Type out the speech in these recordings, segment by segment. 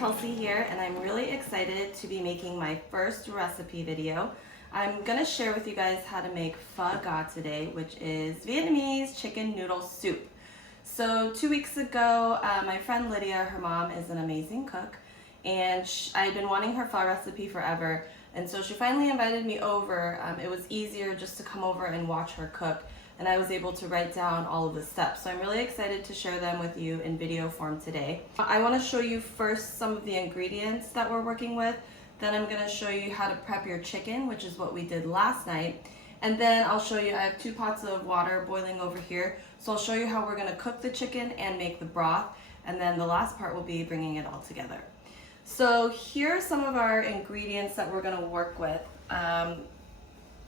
Kelsey here, and I'm really excited to be making my first recipe video. I'm gonna share with you guys how to make pho ga today, which is Vietnamese chicken noodle soup. So 2 weeks ago, my friend Lydia, her mom is an amazing cook, and I'd been wanting her pho recipe forever, and so she finally invited me over. It was easier just to come over and watch her cook, and I was able to write down all of the steps. So I'm really excited to share them with you in video form today. I want to show you first some of the ingredients that we're working with. Then I'm going to show you how to prep your chicken, which is what we did last night. And then I'll show you, I have 2 pots of water boiling over here. So I'll show you how we're going to cook the chicken and make the broth. And then the last part will be bringing it all together. So here are some of our ingredients that we're going to work with.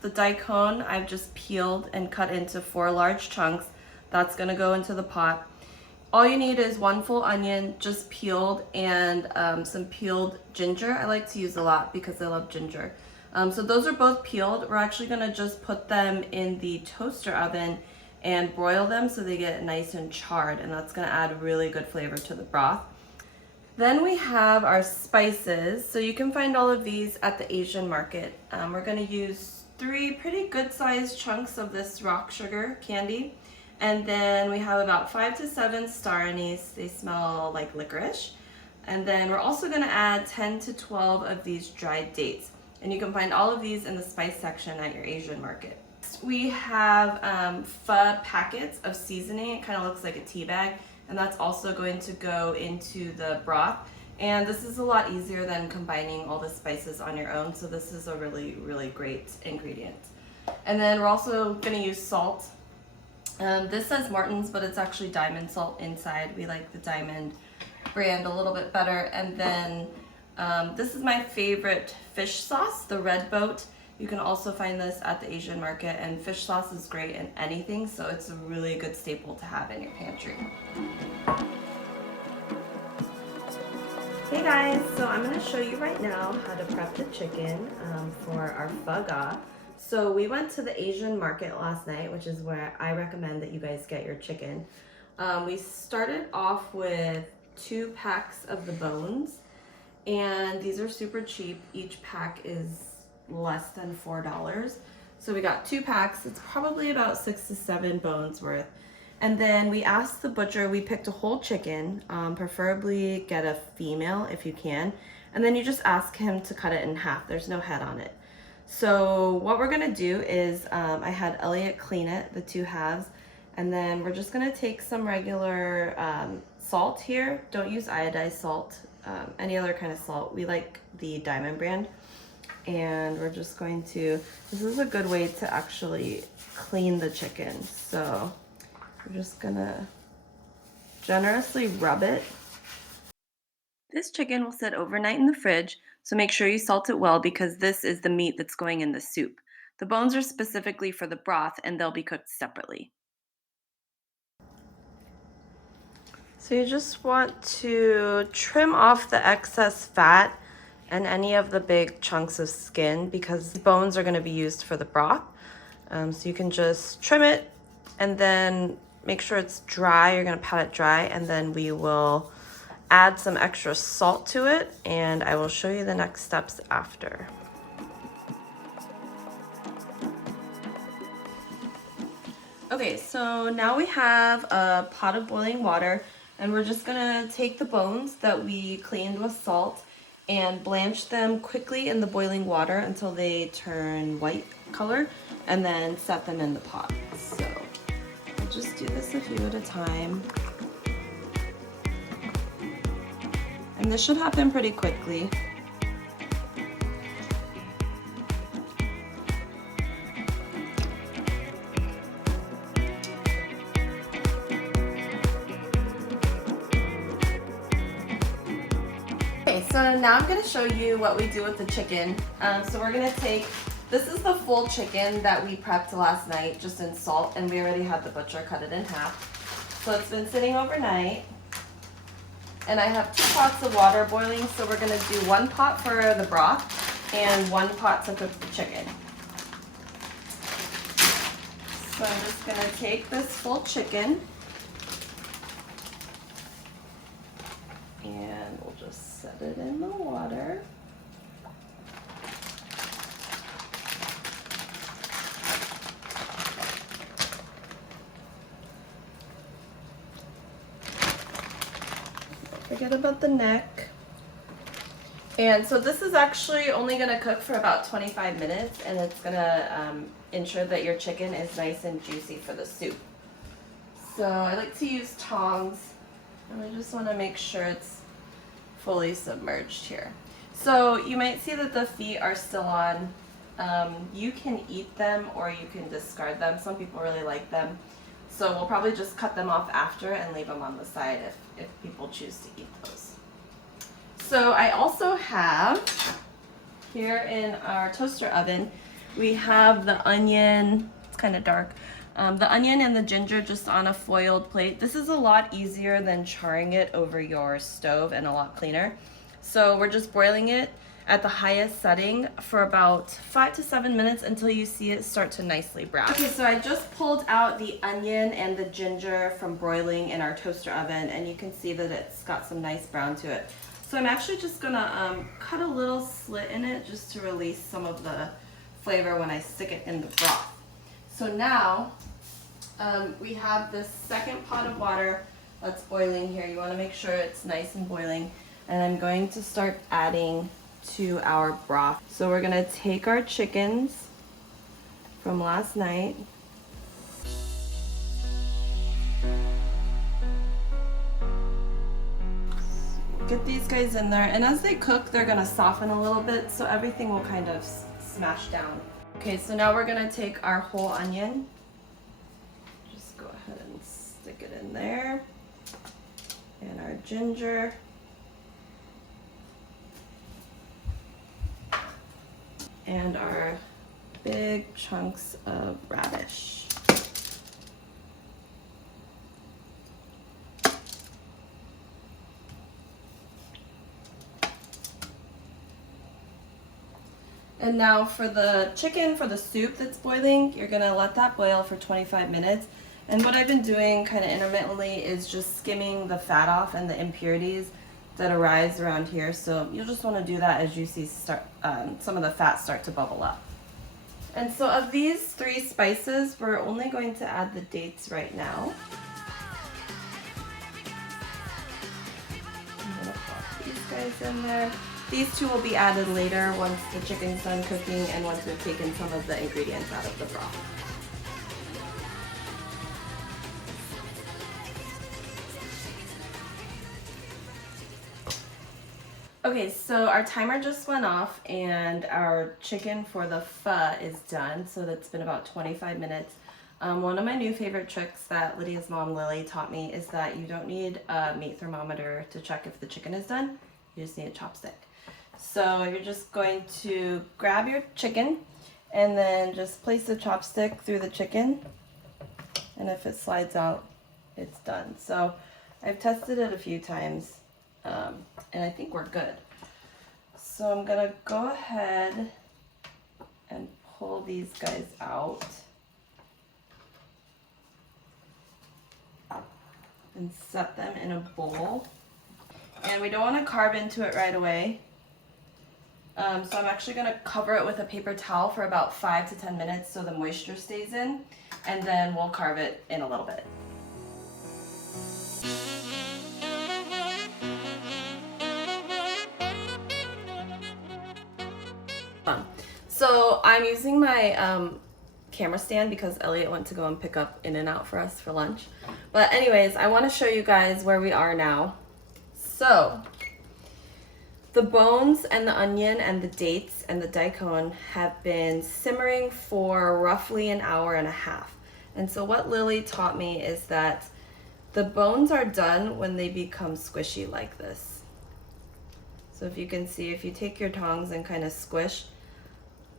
The daikon I've just peeled and cut into 4 large chunks. That's gonna go into the pot. All you need is 1 full onion, just peeled, and some peeled ginger. I like to use a lot because I love ginger. So those are both peeled. We're actually gonna just put them in the toaster oven and broil them so they get nice and charred, and that's gonna add really good flavor to the broth. Then we have our spices. So you can find all of these at the Asian market. We're gonna use 3 pretty good sized chunks of this rock sugar candy, and then we have about 5 to 7 star anise. They smell like licorice. And then we're also going to add 10 to 12 of these dried dates, and you can find all of these in the spice section at your Asian market. We have pho packets of seasoning. It kind of looks like a tea bag, and that's also going to go into the broth. And this is a lot easier than combining all the spices on your own, so this is a really, really great ingredient. And then we're also going to use salt. This says Martin's, but it's actually diamond salt inside. We like the diamond brand a little bit better. And then this is my favorite fish sauce, the Red Boat. You can also find this at the Asian market, and fish sauce is great in anything, so it's a really good staple to have in your pantry. Hey guys, so I'm going to show you right now how to prep the chicken for our pho ga. So we went to the Asian market last night, which is where I recommend that you guys get your chicken. We started off with 2 packs of the bones, and these are super cheap. Each pack is less than $4. So we got 2 packs. It's probably about 6 to 7 bones worth. And then we asked the butcher, we picked a whole chicken, preferably get a female if you can. And then you just ask him to cut it in half. There's no head on it. So what we're gonna do is, I had Elliot clean it, the 2 halves. And then we're just gonna take some regular salt here. Don't use iodized salt, any other kind of salt. We like the Diamond brand. And we're just going to, this is a good way to actually clean the chicken. So we're just gonna generously rub it. This chicken will sit overnight in the fridge, so make sure you salt it well because this is the meat that's going in the soup. The bones are specifically for the broth, and they'll be cooked separately. So you just want to trim off the excess fat and any of the big chunks of skin because the bones are going to be used for the broth. So you can just trim it and then make sure it's dry. You're going to pat it dry, and then we will add some extra salt to it, and I will show you the next steps after. Okay, so now we have a pot of boiling water, and we're just gonna take the bones that we cleaned with salt and blanch them quickly in the boiling water until they turn white color, and then set them in the pot. So I'll just do this a few at a time. And this should happen pretty quickly. Okay, so now I'm going to show you what we do with the chicken. So we're going to take, this is the full chicken that we prepped last night just in salt, and we already had the butcher cut it in half. So it's been sitting overnight. And I have 2 pots of water boiling, so we're gonna do 1 pot for the broth and 1 pot to cook the chicken. So I'm just gonna take this full chicken And we'll just set it in the water. Don't forget about the neck. And so this is actually only going to cook for about 25 minutes, and it's going to ensure that your chicken is nice and juicy for the soup. So I like to use tongs, and I just want to make sure it's fully submerged here. So you might see that the feet are still on. You can eat them or you can discard them. Some people really like them. So we'll probably just cut them off after and leave them on the side if people choose to eat those. So I also have here in our toaster oven, we have the onion, it's kind of dark, the onion and the ginger just on a foiled plate. This is a lot easier than charring it over your stove and a lot cleaner. So we're just broiling it at the highest setting for about 5 to 7 minutes until you see it start to nicely brown. Okay, so I just pulled out the onion and the ginger from broiling in our toaster oven, and you can see that it's got some nice brown to it. So I'm actually just gonna cut a little slit in it just to release some of the flavor when I stick it in the broth. So now we have this second pot of water that's boiling here. You wanna make sure it's nice and boiling. And I'm going to start adding to our broth. So we're gonna take our chickens from last night. Get these guys in there, and as they cook, they're gonna soften a little bit, so everything will kind of smash down. Okay, so now we're gonna take our whole onion. Just go ahead and stick it in there. And our ginger. And our big chunks of radish. And now for the chicken, for the soup that's boiling, you're gonna let that boil for 25 minutes. And what I've been doing kind of intermittently is just skimming the fat off and the impurities that arise around here. So you'll just want to do that as you see some of the fat start to bubble up. And so of these 3 spices, we're only going to add the dates right now. I'm gonna pop these guys in there. These 2 will be added later once the chicken's done cooking and once we've taken some of the ingredients out of the broth. Okay, so our timer just went off and our chicken for the pho is done. So that's been about 25 minutes. One of my new favorite tricks that Lydia's mom, Lily, taught me is that you don't need a meat thermometer to check if the chicken is done. You just need a chopstick. So you're just going to grab your chicken and then just place the chopstick through the chicken. And if it slides out, it's done. So I've tested it a few times. And I think we're good. So I'm gonna go ahead and pull these guys out and set them in a bowl. And we don't want to carve into it right away. So I'm actually gonna cover it with a paper towel for about 5 to 10 minutes so the moisture stays in, and then we'll carve it in a little bit. So I'm using my camera stand because Elliot went to go and pick up In-N-Out for us for lunch. But anyways, I want to show you guys where we are now. So the bones and the onion and the dates and the daikon have been simmering for roughly an hour and a half. And so what Lily taught me is that the bones are done when they become squishy like this. So if you can see, if you take your tongs and kind of squish,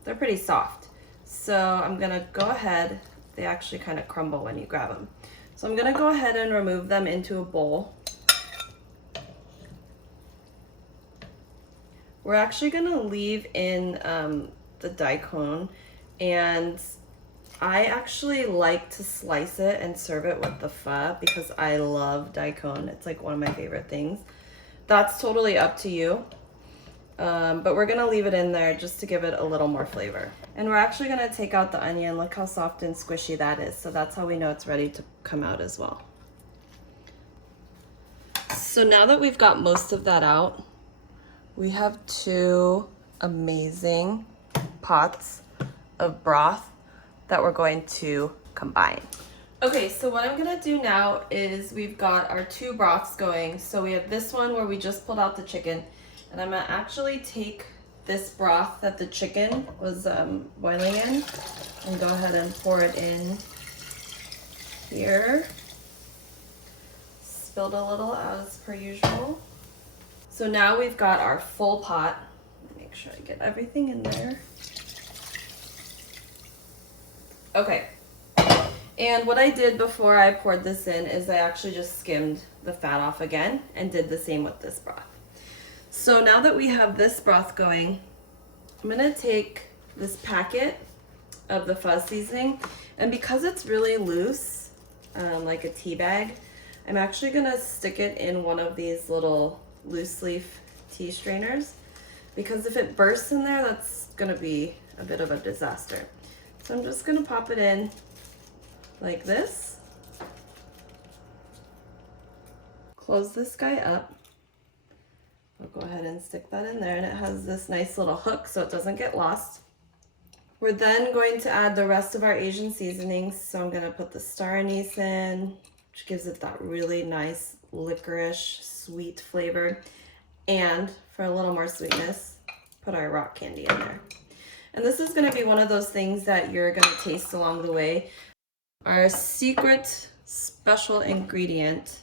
they're pretty soft. So I'm gonna go ahead, they actually kind of crumble when you grab them. So I'm gonna go ahead and remove them into a bowl. We're actually gonna leave in the daikon, and I actually like to slice it and serve it with the pho because I love daikon. It's like one of my favorite things. That's totally up to you. But we're gonna leave it in there just to give it a little more flavor. And we're actually gonna take out the onion. Look how soft and squishy that is. So that's how we know it's ready to come out as well. So now that we've got most of that out, we have 2 amazing pots of broth that we're going to combine. Okay, so what I'm gonna do now is we've got our 2 broths going. So we have this one where we just pulled out the chicken, and I'm gonna actually take this broth that the chicken was boiling in and go ahead and pour it in here. Spilled a little as per usual. So now we've got our full pot. Make sure I get everything in there. Okay. And what I did before I poured this in is I actually just skimmed the fat off again and did the same with this broth. So now that we have this broth going, I'm gonna take this packet of the fuzz seasoning, and because it's really loose, like a tea bag, I'm actually gonna stick it in one of these little loose leaf tea strainers, because if it bursts in there, that's gonna be a bit of a disaster. So I'm just gonna pop it in like this. Close this guy up. I'll go ahead and stick that in there, and it has this nice little hook so it doesn't get lost. We're then going to add the rest of our Asian seasonings. So I'm gonna put the star anise in, which gives it that really nice licorice sweet flavor. And for a little more sweetness, put our rock candy in there. And this is gonna be one of those things that you're gonna taste along the way. Our secret special ingredient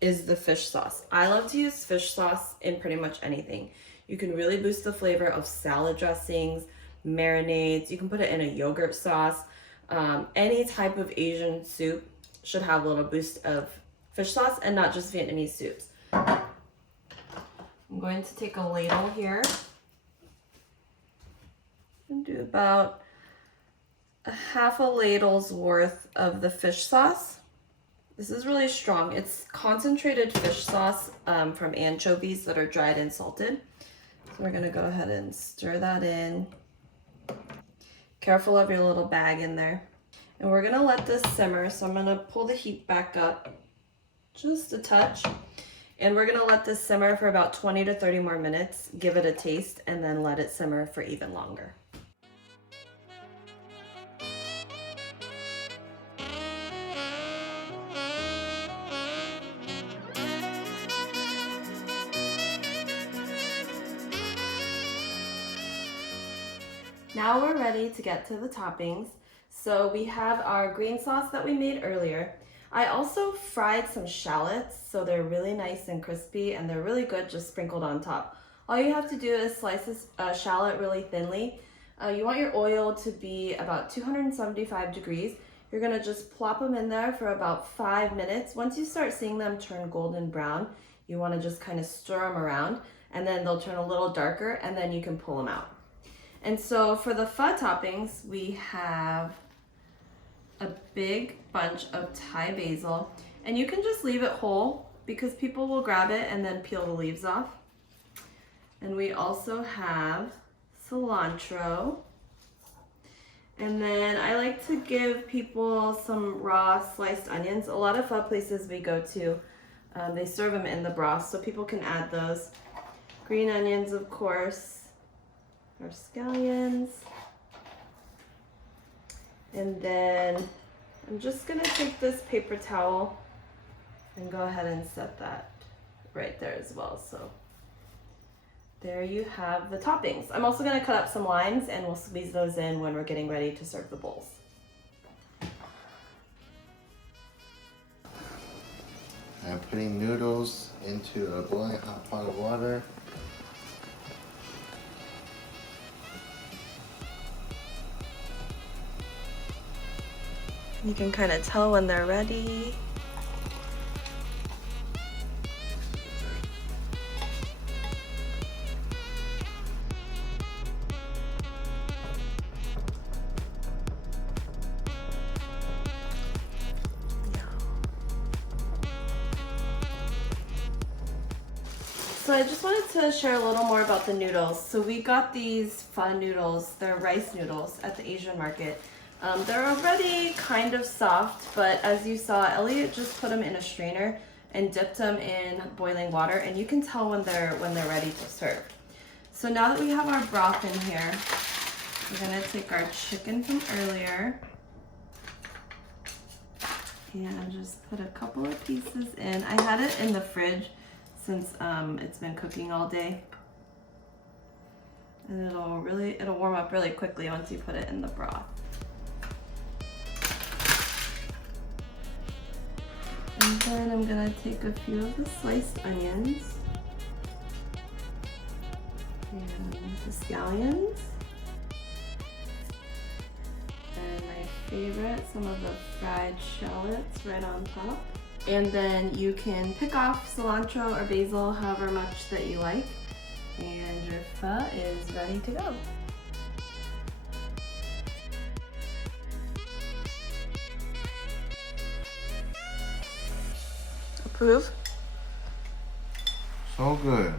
is the fish sauce. I love to use fish sauce in pretty much anything. You can really boost the flavor of salad dressings, marinades. You can put it in a yogurt sauce. Any type of Asian soup should have a little boost of fish sauce, and not just Vietnamese soups. I'm going to take a ladle here and do about a half a ladle's worth of the fish sauce. This is really strong. It's concentrated fish sauce from anchovies that are dried and salted. So we're gonna go ahead and stir that in. Careful of your little bag in there. And we're gonna let this simmer. So I'm gonna pull the heat back up just a touch. And we're gonna let this simmer for about 20 to 30 more minutes, give it a taste, and then let it simmer for even longer. Now we're ready to get to the toppings. So we have our green sauce that we made earlier. I also fried some shallots, so they're really nice and crispy, and they're really good just sprinkled on top. All you have to do is slice this shallot really thinly. You want your oil to be about 275 degrees. You're gonna just plop them in there for about 5 minutes. Once you start seeing them turn golden brown, you wanna just kind of stir them around, and then they'll turn a little darker, and then you can pull them out. And so for the pho toppings, we have a big bunch of Thai basil, and you can just leave it whole because people will grab it and then peel the leaves off. And we also have cilantro. And then I like to give people some raw sliced onions. A lot of pho places we go to, they serve them in the broth, so people can add those. Green onions, of course. Our scallions. And then I'm just gonna take this paper towel and go ahead and set that right there as well. So there you have the toppings. I'm also gonna cut up some limes, and we'll squeeze those in when we're getting ready to serve the bowls. I'm putting noodles into a boiling hot pot of water. You can kind of tell when they're ready. So I just wanted to share a little more about the noodles. So we got these pho noodles, they're rice noodles at the Asian market. They're already kind of soft, but as you saw, Elliot just put them in a strainer and dipped them in boiling water, and you can tell when they're ready to serve. So now that we have our broth in here, we're gonna take our chicken from earlier and just put a couple of pieces in. I had it in the fridge since it's been cooking all day. And it'll warm up really quickly once you put it in the broth. And then I'm gonna take a few of the sliced onions and the scallions. And my favorite, some of the fried shallots right on top. And then you can pick off cilantro or basil, however much that you like. And your pho is ready to go. Approve? So good.